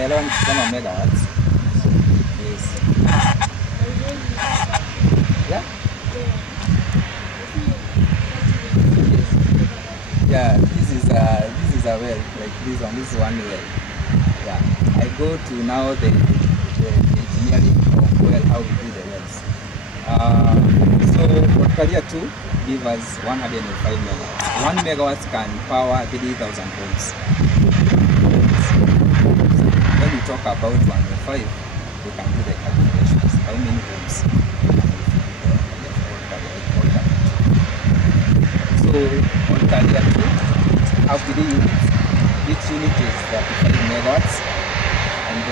unaelewa nikisema megawatts? Yes. Yeah? Yeah, this is a well, like this one. This is one well. Yeah, I go to now the engineering of well, how we do the wells. So Olkaria 2 give us 105 megawatts. 1 megawatt can power 3,000 homes. When we talk about 105, we can do the calculations. How many homes? So Olkaria 2 have 3 units. Each unit is 35 megawatts. And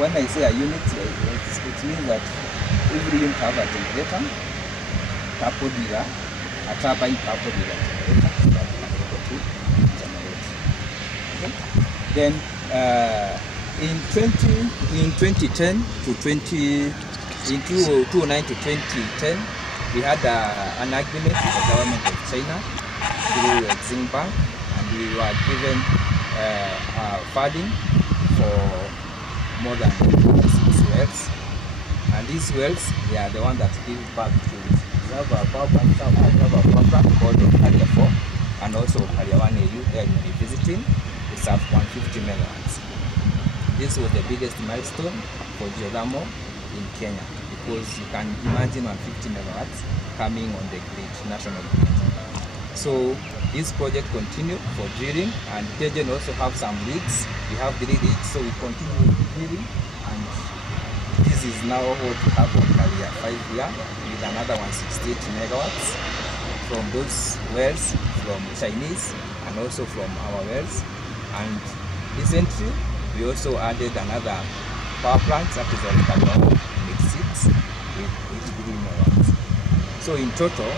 when I say a unit, it means that every unit have a generator coupled with a turbine coupled with a generator, so that can be able to generate. Okay? Then in 2010 to 2009 to 2010, we had an agreement with the government of China through Exim Bank, and we were given funding for more than 6 wells. And these wells, they are the ones that give back to. We have a power plant, called Olkaria 4 and also Olkaria 1AU that we'll be visiting. It's at 150 megawatts. This was the biggest milestone for geothermal in Kenya, because you can imagine 150 megawatts coming on the grid, national grid. So this project continued for drilling, and Tejen also have some rigs. We have 3 rigs, so we continue with drilling, and this is now what we have on Olkaria 5 here with another 168 megawatts from those wells, from Chinese and also from our wells. And recently we also added another power plant, that is Olkaria 6 with 83 megawatts. So in total,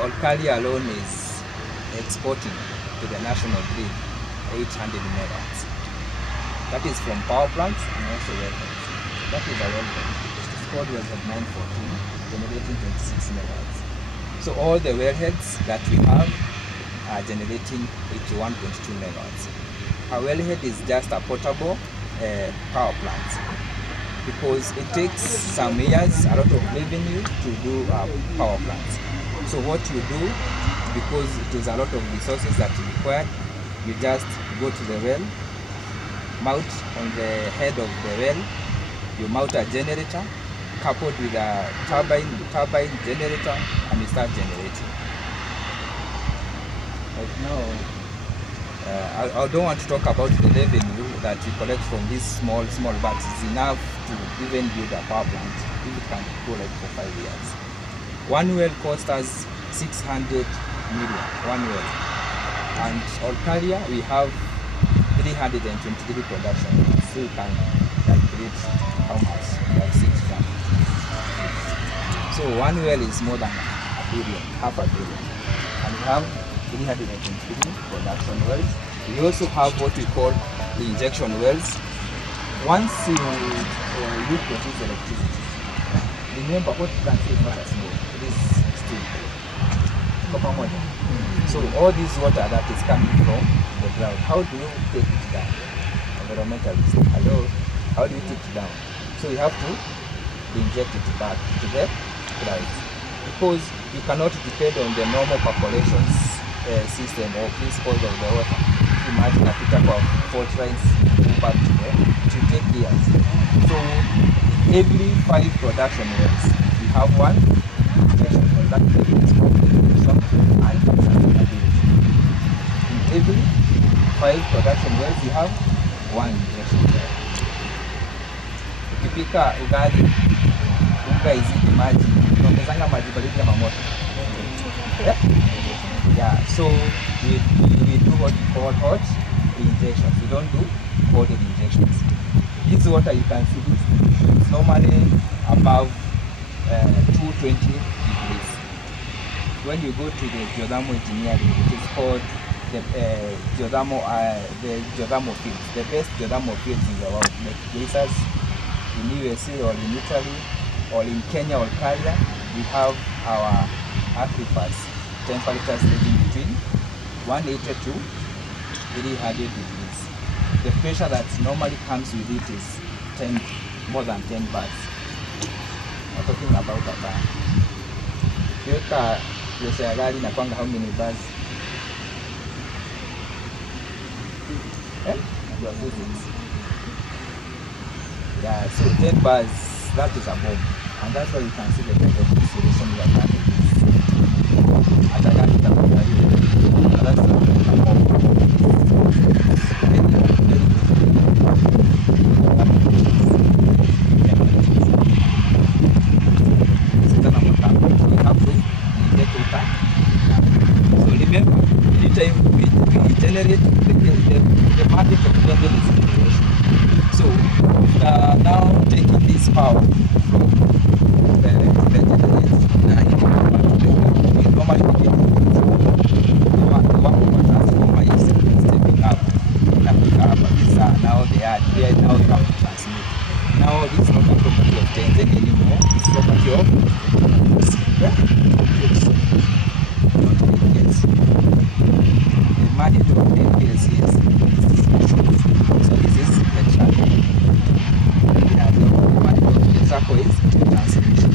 Olkaria alone is exporting to the national grid 800 megawatts. That is from power plants and also wellheads. That is a wellhead. It's called wellhead 914, generating 26 megawatts. So all the wellheads that we have are generating 81.2 megawatts. A wellhead is just a portable power plant, because it takes some years, a lot of revenue to do power plants. So what you do, because it is a lot of resources that you require, you just go to the well, mount on the head of the well, you mount a generator coupled with a turbine generator, and you start generating. Right now, I don't want to talk about the revenue that we collect from these small but it's enough to even build a power plant if it can go like for 5 years. One well costs us 600 million, one well. And Olkaria, we have 323 production wells, so you can calculate how much, like 600. So one well is more than a billion, half a billion. And we have 323 production wells. We also have what we call the injection wells. Once you produce electricity, remember what you can see is not a smoke, it is steam. So all this water that is coming from the ground, how do you take it down? Environmentalists, hello, how do you take it down? So you have to inject it back to the ground, because you cannot depend on the normal percolations system or principles of the water. Imagine a pickup of 4 lines back to the, it will take years. So every 5 production wells, we have one injection well. That is called irrigation and sustainability. In every 5 production wells, you have one injection well. Ukipika ugali, unga izidi maji, unaongezanga maji baridi ama moto? Yeah, so we do what we call hot injections. We don't do cold injections. This water, you can see this, it's normally above 220 degrees. When you go to the geothermal engineering, it is called the geothermal fields, the best geothermal fields in the world, like places in USA or in Italy or in Kenya or Olkaria. We have our aquifers, temperatures ranging between 180 to 300 degrees. the pressure that normally comes with it is more than 10 bars. We're talking about a bar. Kiweka pressure ya gari inakwanga how many bars? Your physics. Yeah, so 10 bars, that is a bomb. And that's why you can see the kind of insulation we are having. At a gari itakwanga hiyo. That's a bomb. Anytime we generate the market of general is generation. So now taking this power from the generator, we normally get the work of a transformer is stepping up and pick up. These are now they are here, now you have to transmit. Now this is not a property of Tengen anymore, it's property of magnitude of 10 PLCs. So this is the channel. Yeah, the magnitude of the circle is transmission.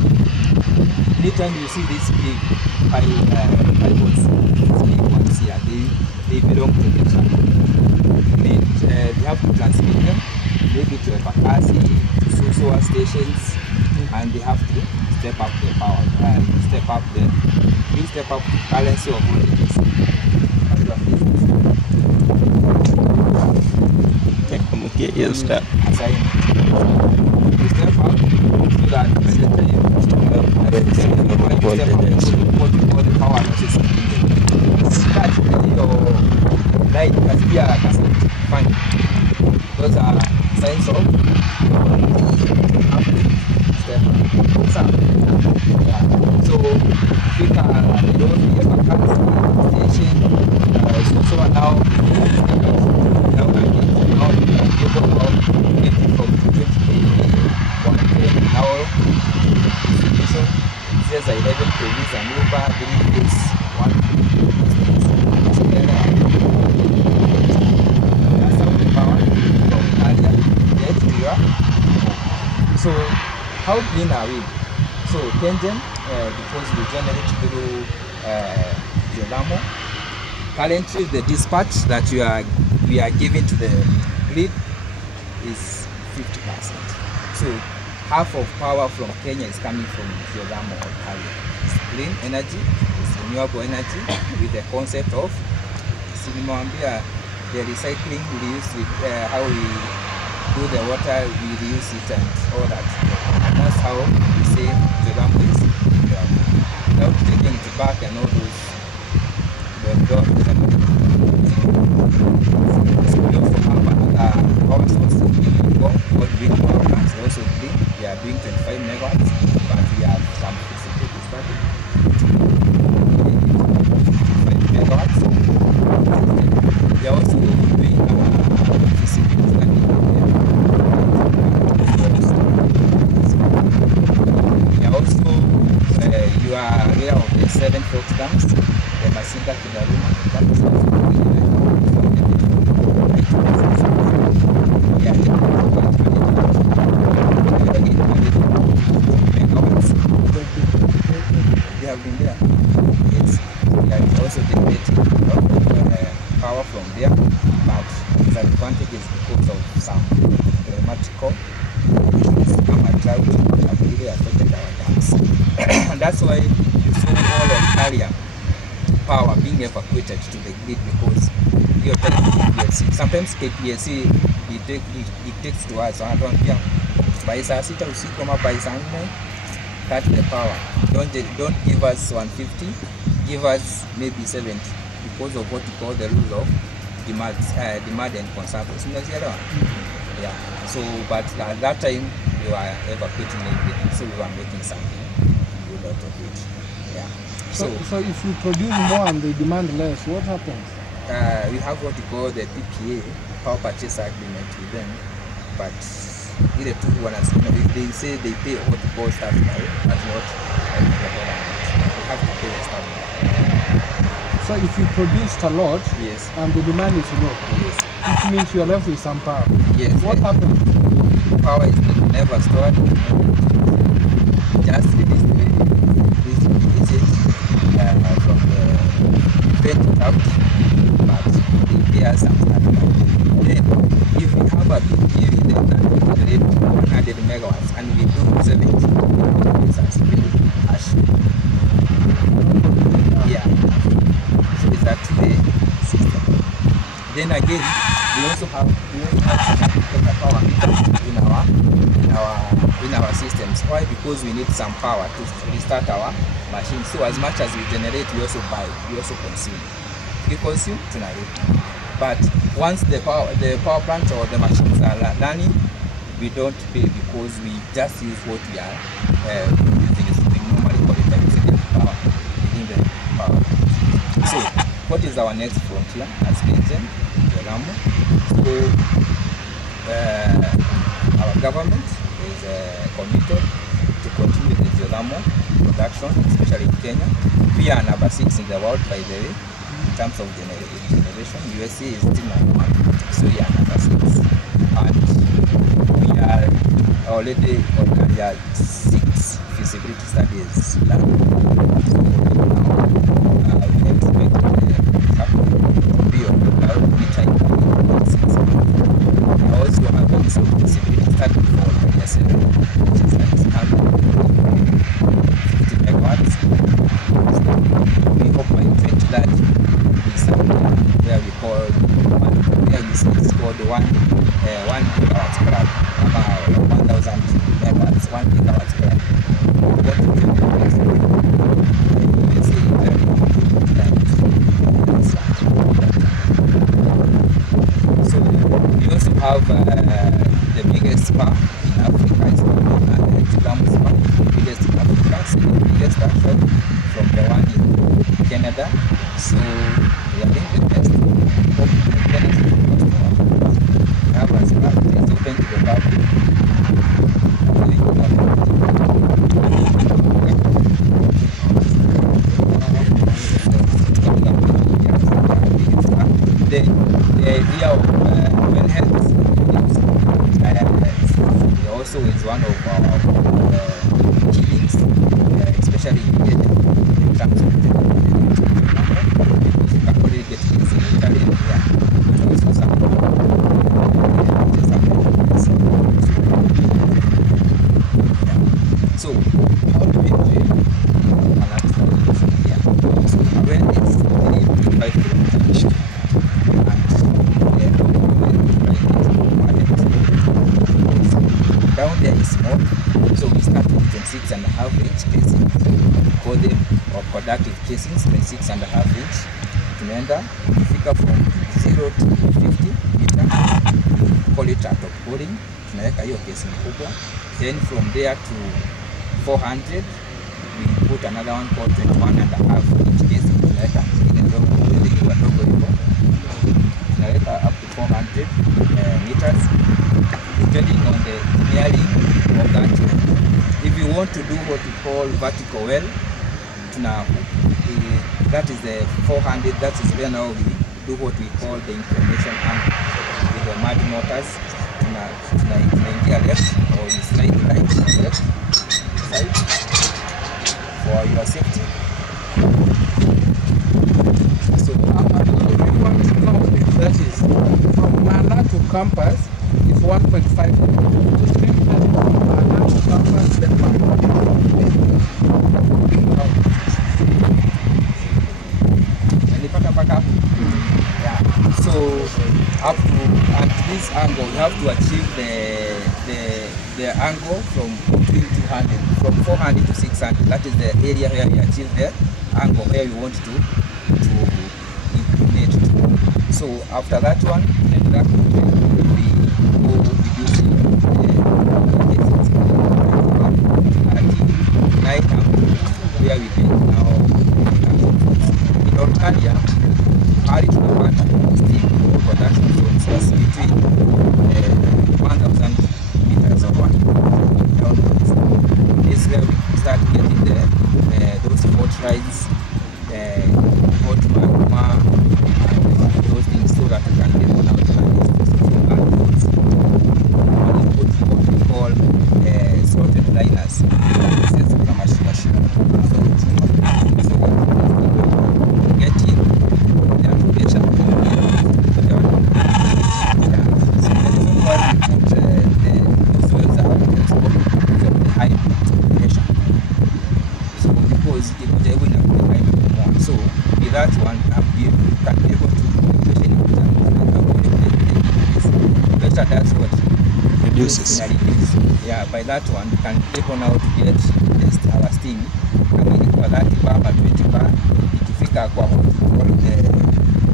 Anytime you see these big pivots, big ones here, they belong to the channel. We have to transmit them, maybe to a Bakasi, to solar stations, and they have to step up the power, step up the currency of voltages. Yes, step. You step up so that by the time you step up, what you call the power losses. Start your light as here as fine. Those are signs of step up. So if you can station, so now from 20 now distribution says 11 kVs and over 3 is 1 that's how the power from area get to your home. So how clean are we? So Tengen, because we generate through geothermal, currently the dispatch that we are giving to the grid is 50%. So half of power from Kenya is coming from geothermal Olkaria. It's clean energy, it's renewable energy with the concept of the recycling, we use it, how we do the water, we reuse it and all that. And that's how we say geothermal is without taking it back and all those. We also have another power source called wind power plants. They're also clean. We are doing 25 megawatts, but we have some flexibility starting 25 megawatts. We are also doing our feasibility study. We are also, you are aware of the 7 Fox dams, the Masinga Kidaruma, that is they have been there. Yes, we are also generating power from there, but the advantage is because of some climatical drought have really affected our dams. And that's why you see all of Olkaria power being evacuated to the grid, because your KPLC, sometimes KPLC it takes to us wanatuambia by saa 6 usiku ama by saa 4 cut the power, don't give us 150, give us maybe 70 because of what you call the rules of demand and consumption. Yeah, so but at that time we were evacuating everything, so we were making something good out of it. Yeah. So if you produce more and they demand less, what happens? We have what we call the PPA, power purchase agreement with them, but ile tu wanasema they say they pay what we call staff now, but not the whole amount. We have to pay the staff now. So if you produced a lot, yes, and the demand is low, yes, It means you're left with some power. Yes. What happens? Power is never stored. Just release it from the vent out, but there are some standby. Then, if we have a PPA that generate 100 megawatts and we do 70, it's a spirit ash. Yeah. So it's a two-way system. Then again, we also have a power meter in our systems. Why? Because we need some power to restart our machine. So as much as we generate, we also buy, we also consume. We consume tonight. But once the power plant or the machines are running, we don't pay because we just use what we are using. We normally call it the power within the power. So what is our next frontier? As mentioned, geothermal. So our government is committed to continue the geothermal production, especially in Kenya. We are number 6 in the world, by the way, in terms of generation. USA is still number 1, so we are number 6. And we are already Olkaria 6 feasibility studies done. We expect to be on the cloud anytime. We also have some feasibility study for Olkaria 7, which is like 50 megawatts. We hope by 2030 where we call it's called 1 gigawatts per about 1,000 megawatts, 1 gigawatts per what we can so we also have the biggest spa in Africa. It's called Geothermal spa, biggest in Africa, second biggest actually from the one in Canada. So we are doing the best. Hope the benefit we have as well. It's open to the public. The idea of well health also is one of our killings, especially in Kenya, in terms of because you can already get things in Italy and also some so how do we do it? So awareness is 5 kilometers. Down there is smoke, so we start with 26.5 inch casings. We call them or productive casings, 26.5 inch. Tunaenda kufika from 0 to 50 meter, we call it a top boring. Tunaweka hiyo casing kubwa, then from there to 400 we put another one called 21.5 inch casing. Tunaweka ile ndogo hivyo, tunaweka up to 400 meters. Depending on the nearing of that. If you want to do what we call vertical well, that is the 400, that is where now we do what we call the inclination arm with the mud motors. Tunaingia left or you slide right or left side for your safety. So we want to know if that is from Mala to campus. It's 1.5 so up to at this angle we have to achieve the angle from between 200 from 400 to 600. That is the area where we achieve the angle where we want to inclinate to. So after that one, where we can now in Olkaria, hali tunapata steam production zones between 1,000 meters or 1 downwards. This is where we start getting those fortifieds, hot magma, and those things so that we can get an outline. reduces. Yeah, by that one we can able now to get just our steam kama ilikuwa 30 bar ama 20 bar, ikifika kwa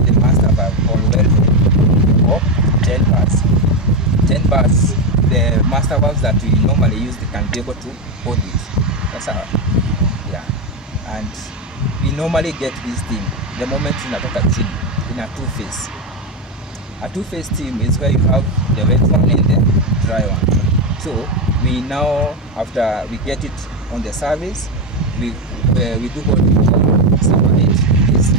the master valve or well or 10 bars. 10 bars, the master valves that we normally use, they can be able to hold it. That's how, yeah. And we normally get this steam the moment inatoka chini in a two-phase. A two-phase steam is where you have the wet one and the dry one. So we now, after we get it on the service, we do what we call separate this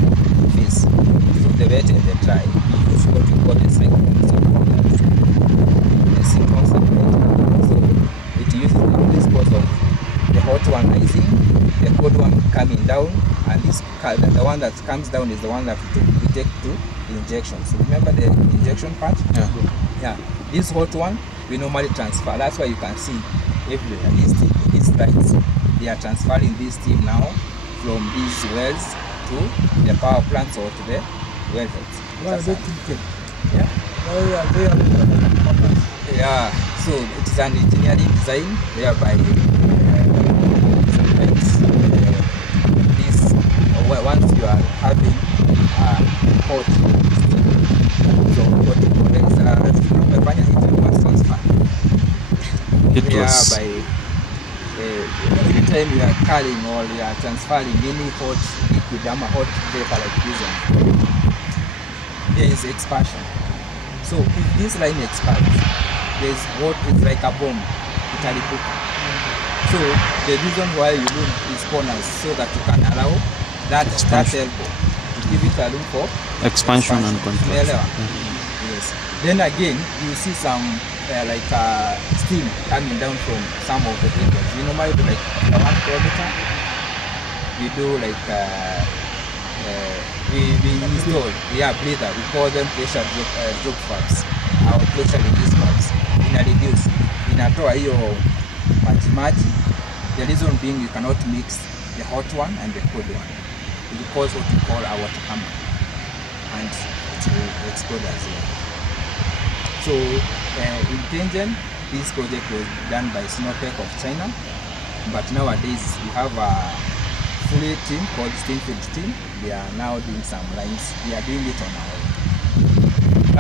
phase. So the wet and the dry, we use what we call the cyclone separator. The cyclone separator. So it uses the response of the hot one rising, the cold one coming down, and this the one that comes down is the one that we take to injection. So remember the injection part? Yeah. Yeah. This hot one we normally transfer. That's why you can see everywhere these lights. They are transferring this steam now from these wells to the power plants or to the wellheads. Why are they tilted? Yeah. Why are they on the compass? Yeah. So it is an engineering design whereby this once you are having hot steam, so what you call umefanya heat mass transfer. It was By every time you are carrying or you are transferring any hot liquid or hot vapor like this one, there is expansion. So if this line expands, there is what is like a bomb, italipuka. So the reason why you do is corners so that you can allow that elbow to give it a room for expansion and contraction. Yes. Then again, you see some steam coming down from some of the areas. We normally do like 1 kilometer. We do like we install breather. We call them pressure drop valves. Our pressure release valves. Reduce. Inatoa hiyo maji. The reason being you cannot mix the hot one and the cold one. We cause what we call our water hammer, and it will explode as well. So in Tianjin, this project was done by Sinopec of China, but nowadays we have a fully team called Steamfield team. They are now doing some lines. We are doing it on our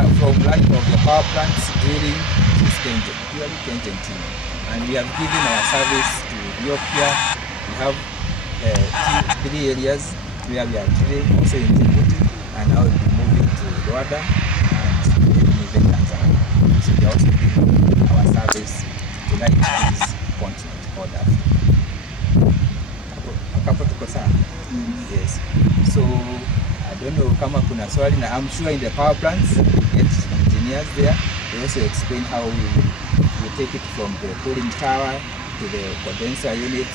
own. From line of the power plants, drilling to Tianjin, purely Tianjin team. And we have given our service to Ethiopia. We have 3 areas where we are drilling, also in Djibouti, and now we'll be moving to Rwanda and even Tanzania. So we are also giving our service to like this continent called Africa. Hapo tuko sawa? Yes. So I don't know kama kuna swali, na I'm sure in the power plants we get engineers there. They also explain how we take it from the cooling tower to the condenser unit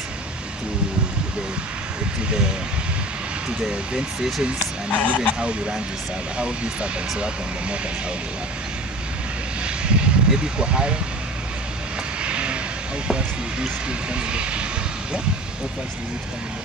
to the vent stations, and even how we run this server, how these turbines work on the motors, how they work. Maybe kwa hayo. How fast is this still coming up? Yeah. How fast is it coming up?